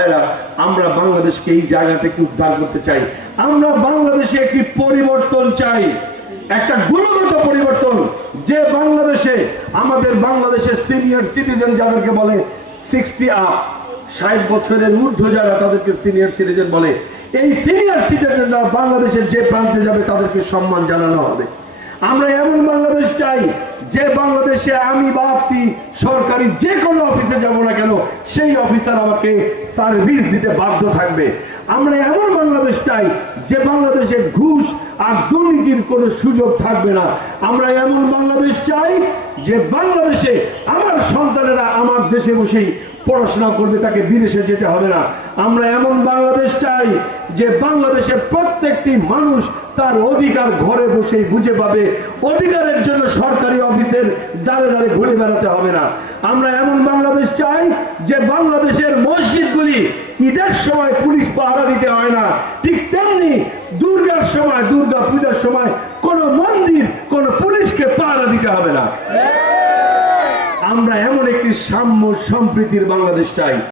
ভাইরা, আমরা বাংলাদেশকে এই জায়গা থেকে উদ্ধার করতে চাই। আমরা বাংলাদেশে একটি পরিবর্তন চাই, একটা গুণগত পরিবর্তন, যে বাংলাদেশে আমাদের বাংলাদেশের সিনিয়র সিটিজেন যাদেরকে বলে 60 আপ, 60 বছরের ঊর্ধ্ব যারা, তাদেরকে সিনিয়র সিটিজেন বলে। এই সিনিয়র সিটিজেনরা বাংলাদেশের যে প্রান্তে যাবে তাদেরকে সম্মান জানানো হবে। আমরা এমন বাংলাদেশ চাই যে বাংলাদেশে আমি বা আপনি সরকারি যে কোনো অফিসে যাব না কেন, সেই অফিসার আমাকে সার্ভিস দিতে বাধ্য থাকবে। আমরা এমন বাংলাদেশ চাই যে বাংলাদেশে ঘুষ আর দুর্নীতির কোনো সুযোগ থাকবে না। আমরা এমন বাংলাদেশ চাই যে বাংলাদেশে আমার সন্তানেরা আমার দেশে বসেই পড়াশোনা করবে, তাকে বিদেশে যেতে হবে না। আমরা এমন বাংলাদেশ চাই যে বাংলাদেশে প্রত্যেকটি মানুষ তার অধিকার ঘরে বসেই বুঝে পাবে, অধিকারের জন্য সরকারি অফিসের দাঁড়ে দাঁড়ে ঘুরে বেড়াতে হবে না। আমরা এমন বাংলাদেশ চাই যে বাংলাদেশের মসজিদগুলি ঈদের সময় পুলিশ পাহারা দিতে হয় না, ঠিক তেমনি দুর্গার সময়, দুর্গা পূজার সময় কোনো মন্দির কোনো পুলিশকে পাহারা দিতে হবে না। আমরা এমন একটি সাম্য সম্প্রীতির বাংলাদেশ চাই।